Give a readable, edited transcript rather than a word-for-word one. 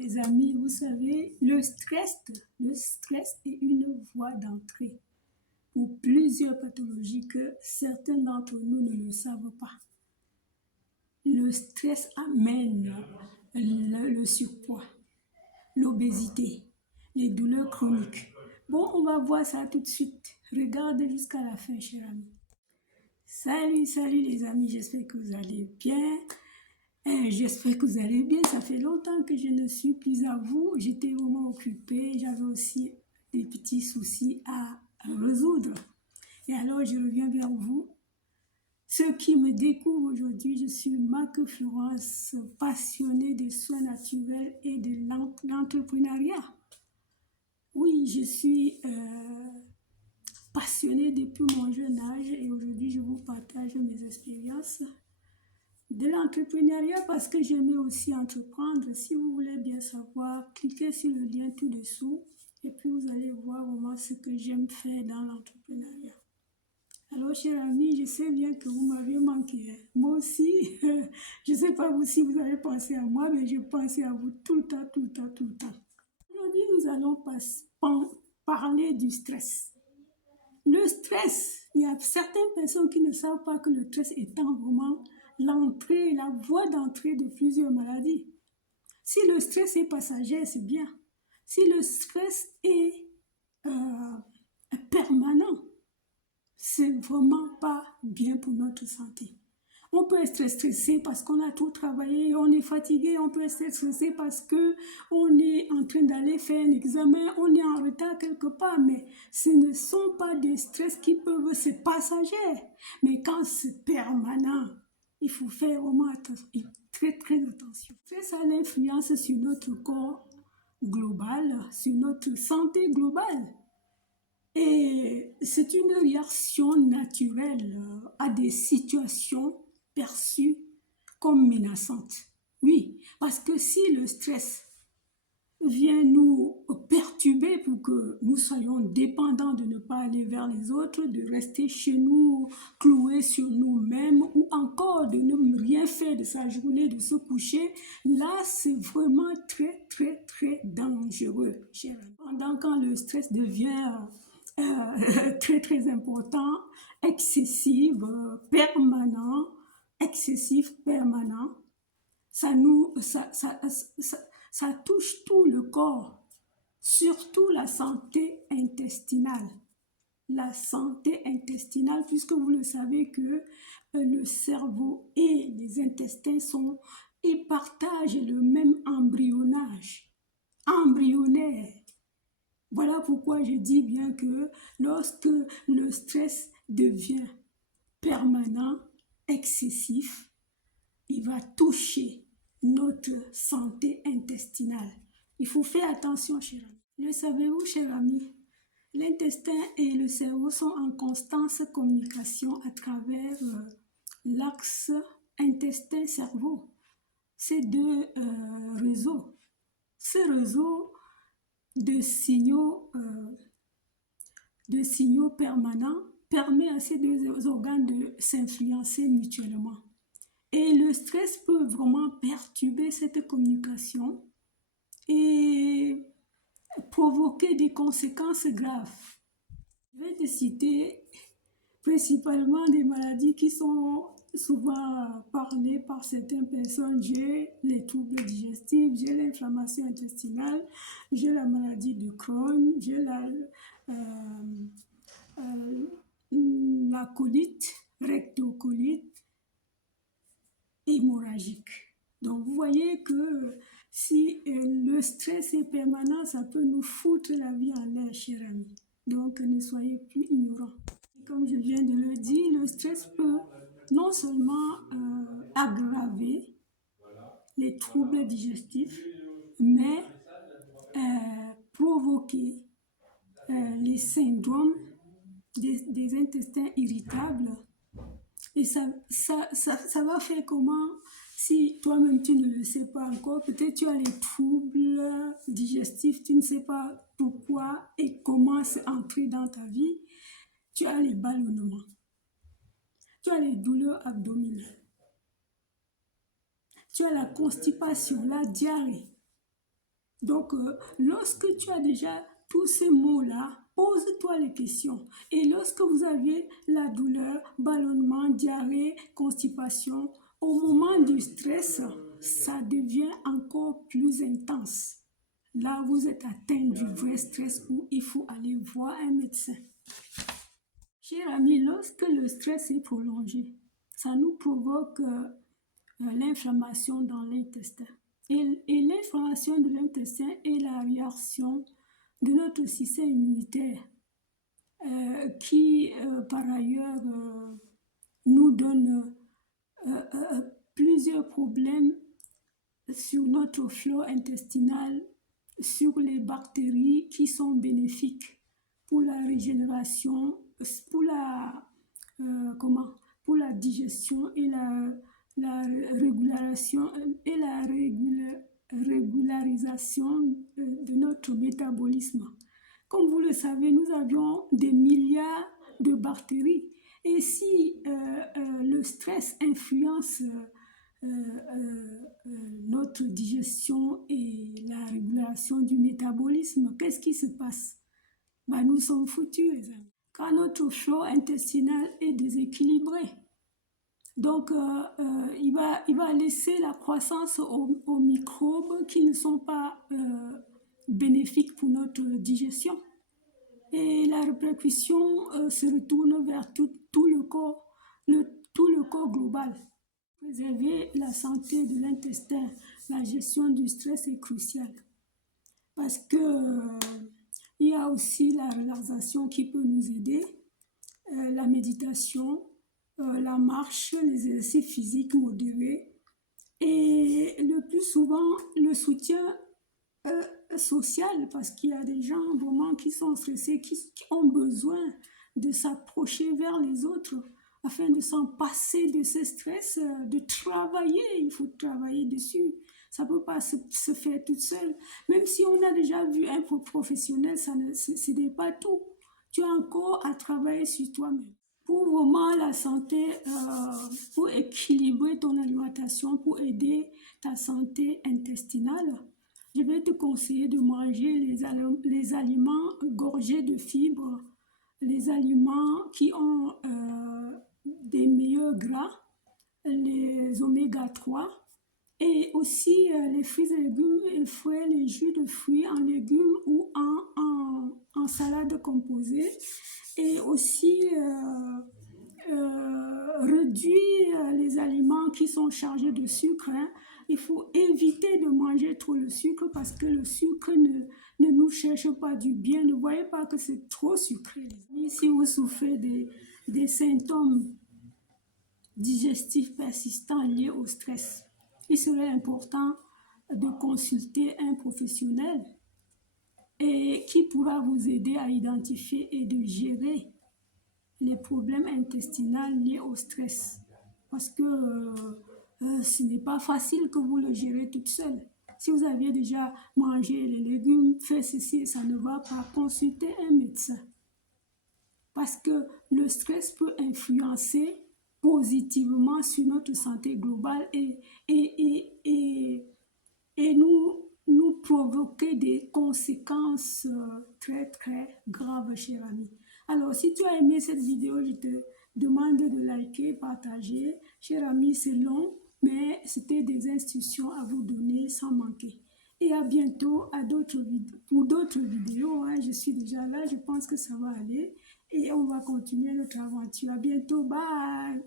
Les amis, vous savez, le stress est une voie d'entrée pour plusieurs pathologies que certains d'entre nous ne le savent pas. Le stress amène le surpoids, l'obésité, les douleurs chroniques. Bon, on va voir ça tout de suite. Regardez jusqu'à la fin, cher ami. Salut les amis, j'espère que vous allez bien. J'espère que vous allez bien. Ça fait longtemps que je ne suis plus à vous. J'étais vraiment occupée. J'avais aussi des petits soucis à résoudre. Et alors, je reviens vers vous. Ceux qui me découvrent aujourd'hui, je suis Marc Florence, passionnée des soins naturels et de l'entrepreneuriat. Oui, je suis passionnée depuis mon jeune âge et aujourd'hui, je vous partage mes expériences de l'entrepreneuriat parce que j'aimais aussi entreprendre. Si vous voulez bien savoir, cliquez sur le lien tout dessous et puis vous allez voir vraiment ce que j'aime faire dans l'entrepreneuriat. Alors, chers amis, je sais bien que vous m'avez manqué. Moi aussi, je ne sais pas vous si vous avez pensé à moi, mais je pensais à vous tout le temps. Aujourd'hui, nous allons parler du stress. Le stress, il y a certaines personnes qui ne savent pas que le stress étant vraiment la voie d'entrée de plusieurs maladies. Si le stress est passager, c'est bien. Si le stress est permanent, c'est vraiment pas bien pour notre santé. On peut être stressé parce qu'on a trop travaillé, on est fatigué, on peut être stressé parce qu'on est en train d'aller faire un examen, on est en retard quelque part, mais ce ne sont pas des stress qui peuvent se passager. Mais quand c'est permanent, il faut faire vraiment très attention. Ça a l'influence sur notre corps global, sur notre santé globale. Et c'est une réaction naturelle à des situations perçues comme menaçantes. Oui, parce que si le stress vient nous perturber pour que nous soyons dépendants de ne pas aller vers les autres, de rester chez nous, cloués sur nous-mêmes, ou encore de ne rien faire de sa journée, de se coucher, là c'est vraiment très dangereux. Pendant quand le stress devient très important, excessif, permanent, ça touche tout le corps, surtout la santé intestinale. La santé intestinale, puisque vous le savez que le cerveau et les intestins ils partagent le même embryonnaire. Voilà pourquoi je dis bien que lorsque le stress devient permanent, excessif, il va toucher notre santé intestinale. Il faut faire attention, cher ami. Le savez-vous, cher ami? L'intestin et le cerveau sont en constante communication à travers l'axe intestin-cerveau. Ces deux réseaux. Ce réseau de signaux permanents permet à ces deux organes de s'influencer mutuellement. Et le stress peut vraiment perturber cette communication et provoquer des conséquences graves. Je vais te citer principalement des maladies qui sont souvent parlées par certaines personnes. J'ai les troubles digestifs, j'ai l'inflammation intestinale, j'ai la maladie de Crohn, j'ai la colite, rectocolite, hémorragique. Donc vous voyez que si le stress est permanent, ça peut nous foutre la vie en l'air, chers amis. Donc ne soyez plus ignorants. Comme je viens de le dire, le stress peut non seulement aggraver les troubles digestifs, mais provoquer les syndromes des intestins irritables. Et ça va faire comment? Si toi-même tu ne le sais pas encore, peut-être tu as les troubles digestifs, tu ne sais pas pourquoi et comment c'est entré dans ta vie. Tu as les ballonnements, tu as les douleurs abdominales, tu as la constipation, la diarrhée, Donc, lorsque tu as déjà tous ces mots-là, pose-toi les questions. Et lorsque vous avez la douleur, ballonnement, diarrhée, constipation, au moment du stress, ça devient encore plus intense. Là, vous êtes atteint du vrai stress où il faut aller voir un médecin. Cher ami, lorsque le stress est prolongé, ça nous provoque l'inflammation dans l'intestin. Et l'inflammation de l'intestin est la réaction de notre système immunitaire qui, par ailleurs, nous donne plusieurs problèmes sur notre flore intestinale, sur les bactéries qui sont bénéfiques pour la régénération, pour la, pour la digestion et la régulation et la régularisation de notre métabolisme. Comme vous le savez, nous avions des milliards de bactéries. Et si le stress influence notre digestion et la régulation du métabolisme, qu'est-ce qui se passe? Ben, nous sommes foutus, les amis. Quand notre flore intestinale est déséquilibrée, donc il va laisser la croissance aux microbes qui ne sont pas bénéfiques pour notre digestion. Et la répercussion se retourne vers tout le corps global. Préserver la santé de l'intestin, la gestion du stress est cruciale parce que il y a aussi la relaxation qui peut nous aider, la méditation, la marche, les exercices physiques modérés et le plus souvent le soutien social parce qu'il y a des gens vraiment qui sont stressés, qui ont besoin de s'approcher vers les autres afin de s'en passer de ce stress, de travailler, il faut travailler dessus. Ça ne peut pas se faire toute seule. Même si on a déjà vu un professionnel, ce n'est pas tout. Tu as encore à travailler sur toi-même. Pour vraiment la santé, pour équilibrer ton alimentation, pour aider ta santé intestinale, je vais te conseiller de manger les aliments gorgés de fibres, les aliments qui ont des meilleurs gras, les oméga 3 et aussi les fruits et légumes et frais, les jus de fruits en légumes ou en salade composée et aussi réduire les aliments qui sont chargés de sucre. Hein. Il faut éviter de manger trop le sucre parce que le sucre ne nous cherche pas du bien. Ne voyez pas que c'est trop sucré. Si vous souffrez des symptômes digestifs persistants liés au stress, il serait important de consulter un professionnel et qui pourra vous aider à identifier et de gérer les problèmes intestinaux liés au stress. Parce que ce n'est pas facile que vous le gérez toute seule. Si vous aviez déjà mangé les légumes, fait ceci, ça ne va pas, consulter un médecin. Parce que le stress peut influencer positivement sur notre santé globale et nous provoquer des conséquences très très graves, cher ami. Alors, si tu as aimé cette vidéo, je te demande de liker, partager. Cher ami, c'est long, mais c'était des instructions à vous donner sans manquer. Et à bientôt pour d'autres vidéos. Hein. Je suis déjà là, je pense que ça va aller. Et on va continuer notre aventure. À bientôt, bye!